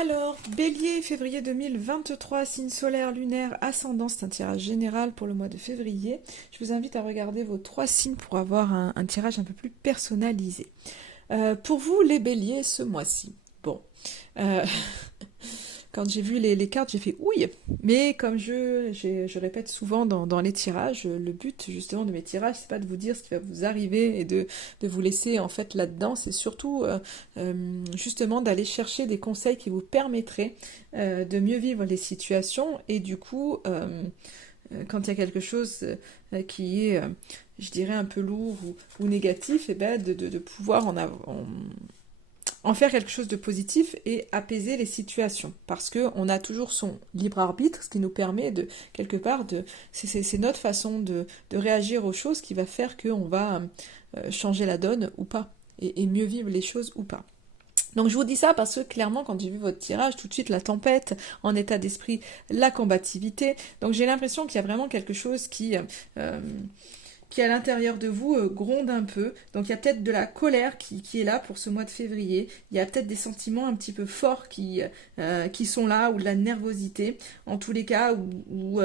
Alors, Bélier, février 2023, signe solaire, lunaire, ascendant, c'est un tirage général pour le mois de février. Je vous invite à regarder vos 3 signes pour avoir un tirage un peu plus personnalisé. Pour vous, les béliers, ce mois-ci. Bon, euh, quand j'ai vu les cartes, j'ai fait ouille. Mais comme je répète souvent dans les tirages, le but justement de mes tirages, c'est pas de vous dire ce qui va vous arriver et de vous laisser en fait là-dedans, c'est surtout justement d'aller chercher des conseils qui vous permettraient de mieux vivre les situations et du coup, quand il y a quelque chose qui est, je dirais, un peu lourd ou négatif, et ben de pouvoir en faire quelque chose de positif et apaiser les situations. Parce qu'on a toujours son libre arbitre, ce qui nous permet de, quelque part, c'est notre façon de réagir aux choses qui va faire qu'on va changer la donne ou pas, et mieux vivre les choses ou pas. Donc je vous dis ça parce que clairement quand j'ai vu votre tirage, tout de suite la tempête, en état d'esprit, la combativité. Donc j'ai l'impression qu'il y a vraiment quelque chose qui à l'intérieur de vous gronde un peu. Donc il y a peut-être de la colère qui est là pour ce mois de février. Il y a peut-être des sentiments un petit peu forts qui sont là, ou de la nervosité. En tous les cas, où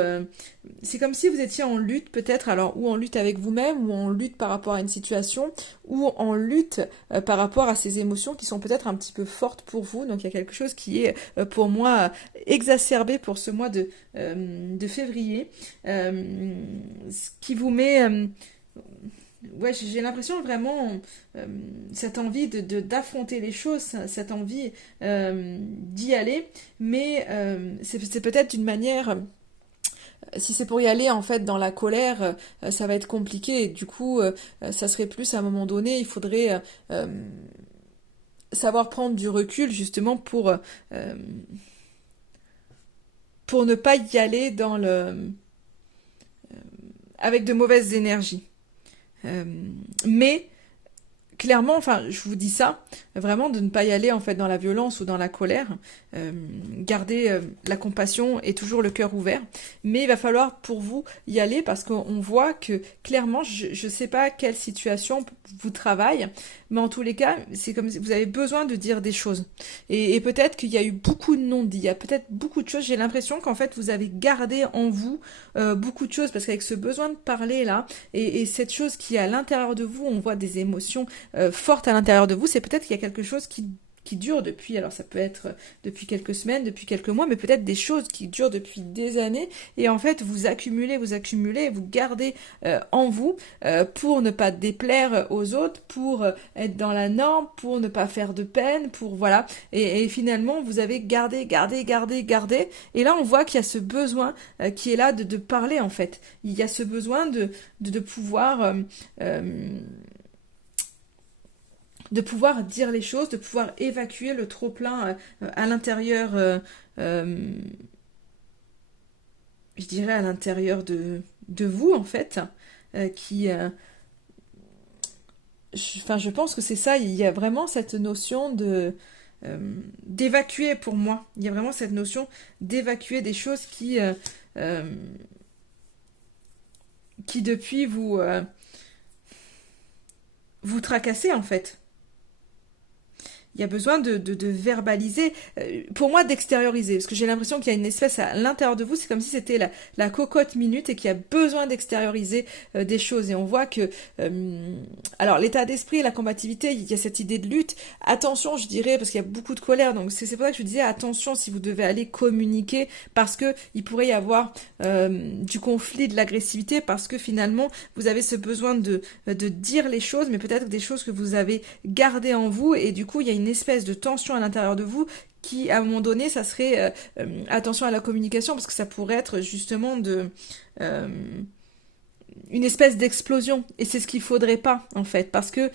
c'est comme si vous étiez en lutte peut-être, alors ou en lutte avec vous-même, ou en lutte par rapport à une situation, ou en lutte par rapport à ces émotions qui sont peut-être un petit peu fortes pour vous. Donc il y a quelque chose qui est pour moi exacerbé pour ce mois de février, ce qui vous met ouais, j'ai l'impression vraiment cette envie d'affronter les choses, cette envie d'y aller, mais c'est peut-être d'une manière, si c'est pour y aller en fait dans la colère, ça va être compliqué, et du coup ça serait plus à un moment donné, il faudrait savoir prendre du recul justement pour ne pas y aller dans avec de mauvaises énergies. Euh, mais clairement, enfin, je vous dis ça, vraiment de ne pas y aller en fait dans la violence ou dans la colère, garder la compassion et toujours le cœur ouvert, mais il va falloir pour vous y aller parce qu'on voit que clairement, je sais pas quelle situation vous travaille, mais en tous les cas, c'est comme si vous avez besoin de dire des choses. Et peut-être qu'il y a eu beaucoup de non-dits, il y a peut-être beaucoup de choses, j'ai l'impression qu'en fait vous avez gardé en vous beaucoup de choses, parce qu'avec ce besoin de parler là, et cette chose qui est à l'intérieur de vous, on voit des émotions forte à l'intérieur de vous, c'est peut-être qu'il y a quelque chose qui dure depuis, alors ça peut être depuis quelques semaines, depuis quelques mois, mais peut-être des choses qui durent depuis des années, et en fait vous accumulez, vous gardez en vous pour ne pas déplaire aux autres, pour être dans la norme, pour ne pas faire de peine, pour voilà, et finalement vous avez gardé, et là on voit qu'il y a ce besoin qui est là de parler en fait, il y a ce besoin de pouvoir de pouvoir dire les choses, de pouvoir évacuer le trop-plein à l'intérieur, je dirais à l'intérieur de vous en fait, qui, je pense que c'est ça, il y a vraiment cette notion d'évacuer pour moi, il y a vraiment cette notion d'évacuer des choses euh, qui depuis vous tracassez en fait. Il y a besoin de verbaliser, pour moi d'extérioriser, parce que j'ai l'impression qu'il y a une espèce à l'intérieur de vous, c'est comme si c'était la cocotte minute et qu'il y a besoin d'extérioriser des choses. Et on voit que, alors l'état d'esprit, la combativité, il y a cette idée de lutte. Attention, je dirais, parce qu'il y a beaucoup de colère, donc c'est pour ça que je disais attention si vous devez aller communiquer, parce que il pourrait y avoir du conflit, de l'agressivité, parce que finalement vous avez ce besoin de dire les choses, mais peut-être des choses que vous avez gardées en vous, et du coup il y a une espèce de tension à l'intérieur de vous qui, à un moment donné, ça serait attention à la communication, parce que ça pourrait être justement euh, une espèce d'explosion. Et c'est ce qu'il faudrait pas, en fait, parce que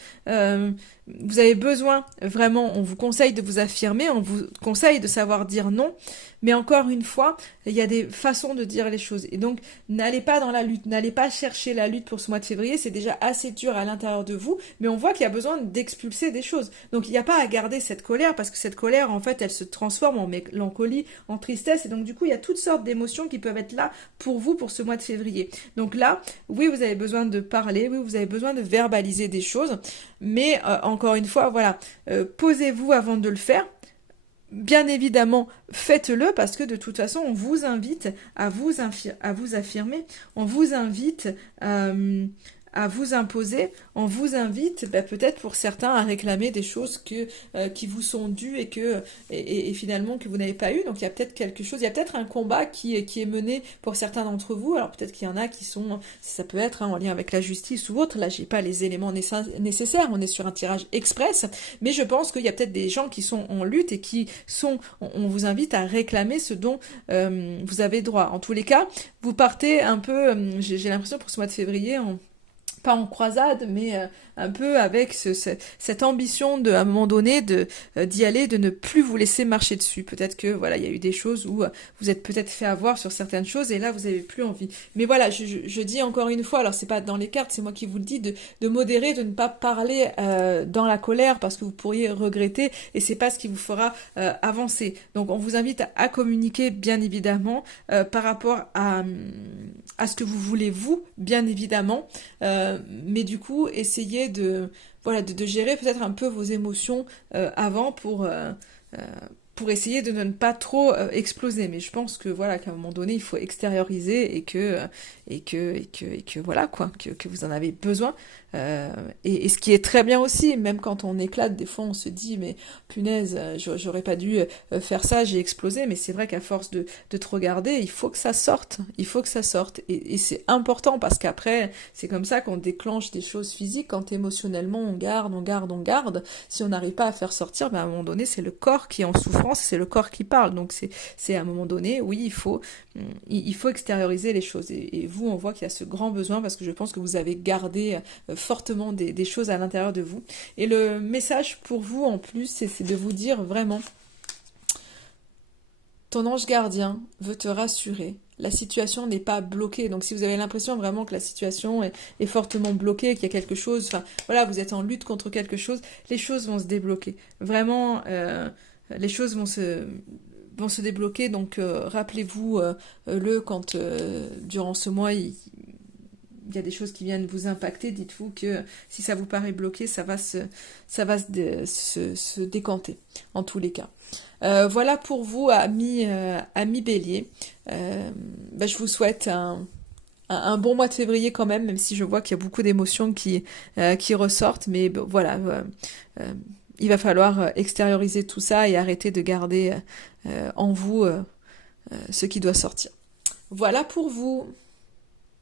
vous avez besoin, vraiment, on vous conseille de vous affirmer, on vous conseille de savoir dire non, mais encore une fois, il y a des façons de dire les choses. Et donc, n'allez pas dans la lutte, n'allez pas chercher la lutte pour ce mois de février, c'est déjà assez dur à l'intérieur de vous, mais on voit qu'il y a besoin d'expulser des choses. Donc, il n'y a pas à garder cette colère, parce que cette colère, en fait, elle se transforme en mélancolie, en tristesse, et donc du coup, il y a toutes sortes d'émotions qui peuvent être là pour vous pour ce mois de février. Donc là, oui, vous avez besoin de parler, oui, vous avez besoin de verbaliser des choses, mais encore une fois, voilà, posez-vous avant de le faire. bien évidemment, faites-le parce que de toute façon, on vous invite à vous affirmer, on vous invite à vous imposer, on vous invite peut-être pour certains à réclamer des choses qui vous sont dues et finalement que vous n'avez pas eu. Donc il y a peut-être quelque chose, il y a peut-être un combat qui est mené pour certains d'entre vous. Alors peut-être qu'il y en a qui sont, ça peut être en lien avec la justice ou autre. Là, j'ai pas les éléments nécessaires. On est sur un tirage express, mais je pense qu'il y a peut-être des gens qui sont en lutte et on vous invite à réclamer ce dont vous avez droit. En tous les cas, vous partez un peu, j'ai l'impression pour ce mois de février, pas en croisade, mais un peu avec cette ambition à un moment donné d'y aller, de ne plus vous laisser marcher dessus. Peut-être que voilà, il y a eu des choses où vous êtes peut-être fait avoir sur certaines choses et là vous avez plus envie. Mais voilà, je dis encore une fois, alors c'est pas dans les cartes, c'est moi qui vous le dis, de modérer, de ne pas parler dans la colère parce que vous pourriez regretter et c'est pas ce qui vous fera avancer. Donc on vous invite à communiquer bien évidemment par rapport à ce que vous voulez vous, bien évidemment. Mais du coup, essayez voilà, de gérer peut-être un peu vos émotions avant pour essayer de ne pas trop exploser. Mais je pense que voilà, qu'à un moment donné, il faut extérioriser et que voilà quoi, que vous en avez besoin. Et ce qui est très bien aussi, même quand on éclate, des fois on se dit mais punaise, j'aurais pas dû faire ça, j'ai explosé. Mais c'est vrai qu'à force de te regarder, il faut que ça sorte, il faut que ça sorte. Et c'est important parce qu'après, c'est comme ça qu'on déclenche des choses physiques. Quand émotionnellement on garde, on garde, on garde, si on n'arrive pas à faire sortir, ben à un moment donné, c'est le corps qui est en souffrance, c'est le corps qui parle. Donc c'est à un moment donné, oui, il faut extérioriser les choses. Et vous, on voit qu'il y a ce grand besoin parce que je pense que vous avez gardé fortement des choses à l'intérieur de vous. Et le message pour vous en plus, c'est de vous dire vraiment, ton ange gardien veut te rassurer. La situation n'est pas bloquée. Donc si vous avez l'impression vraiment que la situation est fortement bloquée, qu'il y a quelque chose, enfin voilà, vous êtes en lutte contre quelque chose, les choses vont se débloquer. Vraiment, les choses vont se débloquer. Donc rappelez-vous le quand durant ce mois il y a des choses qui viennent vous impacter, dites-vous que si ça vous paraît bloqué, ça va se décanter, en tous les cas. Voilà pour vous, amis Bélier. Je vous souhaite un bon mois de février quand même si je vois qu'il y a beaucoup d'émotions qui ressortent. Mais bon, voilà, il va falloir extérioriser tout ça et arrêter de garder en vous ce qui doit sortir. Voilà pour vous.